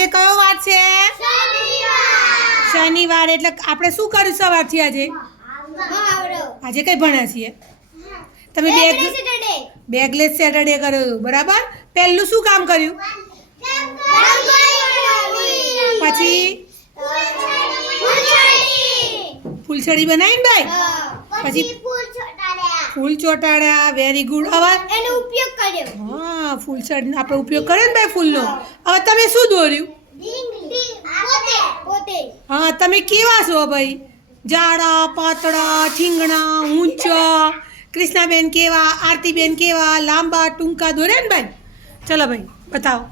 આજે કયો વાર છે? શનિવાર. એટલે આપણે શું કર્યું સવારથી આજે? આજે કઈ ભણ્યા છીએ? તમે બેગલેસ સેટરડે કર્યું, બરાબર. પહેલું શું કામ કર્યું? પછી ફૂલછડી બનાવી ને ભાઈ, પછી ફૂલ ચોટાડ્યા. Very good. હવે એનો ઉપયોગ કર્યો. હા, ફૂલછડી આપણે ઉપયોગ કર્યો ને ભાઈ ફૂલનો. હવે તમે શું દોર્યું? પોતે હા, તમે કેવા છો ભાઈ? જાડા, પાતળા, ઠીંગણા, ઊંચા. કૃષ્ણાબેન કેવા, આરતીબેન કેવા, લાંબા, ટૂંકા દોર્યા ને ભાઈ? ચલો ભાઈ બતાવો.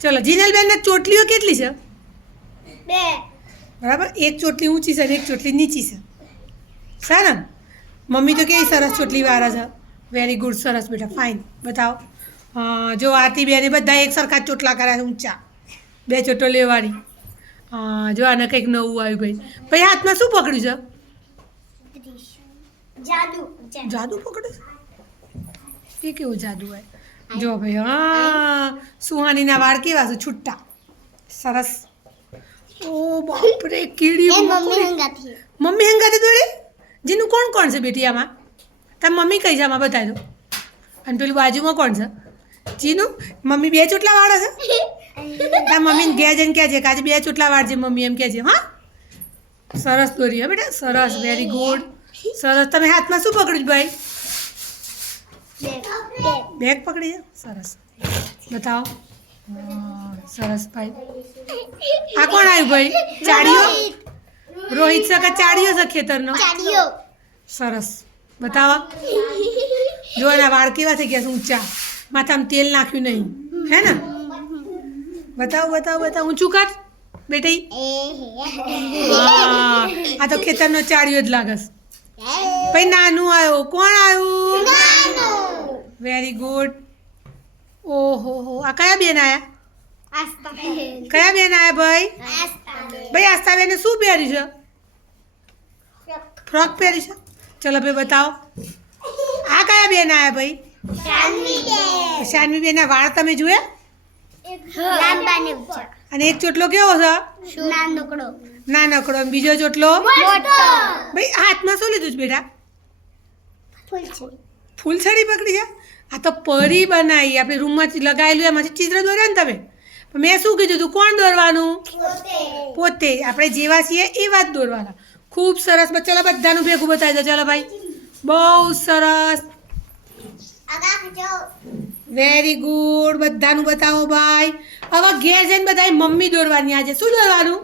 ચલો, જીનલબેનને ચોટલીઓ કેટલી છે? 2. બરાબર. એક ચોટલી ઊંચી છે અને એક ચોટલી નીચી છે. ને મમ્મી તો કેવી સરસ ચોટલી વાળા છે. વેરી ગુડ, સરસ બેટા, ફાઇન. બતાવો. હા, જો આરતીબેને બધા એક સરખા ચોટલા કર્યા છે, ઊંચા. 2 ચોટલીઓ વાળી. હા, જો આને કંઈક નવું આવ્યું ભાઈ. ભાઈ હાથમાં શું પકડ્યું છે? જાદુ પકડ્યું છે? એ કેવું જાદુ હોય? જો ભાઈ, હા, સુહાનીના વાળ કેવા છે? છૂટા, સરસ. ઓ બાપરે, કીડી. મમ્મી હંગાથી દોડી? જીનું કોણ કોણ છે બેટી આમાં? તાર મમ્મી કઈ છે આમાં? બતાવી દો. અને પેલું બાજુમાં કોણ છે? જીનું. મમ્મી 2 ચોટલા વાળા છે? તાર મમ્મીને ઘેર જઈને કહે છે કે આજે 2 ચોટલા વાળજે મમ્મી, એમ કહે છે. હા, સરસ દોરી. હા બેટા, સરસ, વેરી ગુડ, સરસ. તમે હાથમાં શું પકડ્યું ભાઈ? બેગ પકડી છે, સરસ. બતાવો. સરસ ભાઈ. આ કોણ આવ્યું ભાઈ? ચાડીઓ. રોહિત છે કે ચાડીઓ છે ખેતરનો? સરસ. બતાવો. જો એના વાળ કેવા થઈ ગયા છે? ઊંચા. માથામાં તેલ નાખ્યું નહીં, હે ને? બતાવો બતાવો બતાવો. ઊંચું કર બેટી. હા, આ તો ખેતરનો ચાડીઓ જ લાગે છે. ભાઈ નાનું આવ્યો. કોણ આવ્યું? Very good. ઓહો હો, આ કયા બેન આયા? કયા બેન આયા ભાઈ? ભાઈ આસ્થાબેને શું પહેર્યું છે? ફ્રોક પહેરી છે. ચલો ભાઈ બતાવો. આ કયા બેન આયા ભાઈ? શાનવી બેનના વાળ તમે જોયા? અને એક ચોટલો કેવો છે? નાનકડો. અને બીજો ચોટલો? ભાઈ હાથમાં શું લીધું છે બેટા? ફૂલછડી પકડી છે. આ તો પરી બનાવી, આપણે રૂમમાંથી લગાવેલું, એમાંથી ચિત્ર દોર્યા ને તમે. મેં શું કીધું તું? કોણ દોરવાનું? પોતે. આપણે જેવા છીએ એવા જ દોરવાના. ખૂબ સરસ. ચલો બધાનું ભેગું બતાવી દો. ચલો ભાઈ, બહુ સરસ, વેરી ગુડ. બધાનું બતાવો ભાઈ. હવે ઘેર જઈને બધાએ મમ્મી દોરવાની. આજે શું દોરવાનું?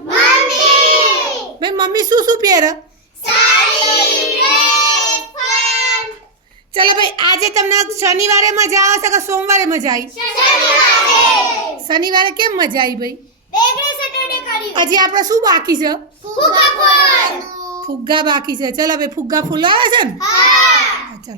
ભાઈ મમ્મી શું શું પહેરે? ચલો ભાઈ, આજે તમને શનિવારે મજા આવશે કે સોમવારે મજા આવી? શનિવારે કેમ મજા આવી ભાઈ? હજી આપણે શું બાકી છે? ફુગ્ગા બાકી છે. ચલો ભાઈ, ફુગ્ગા ફૂલાવે છે ને?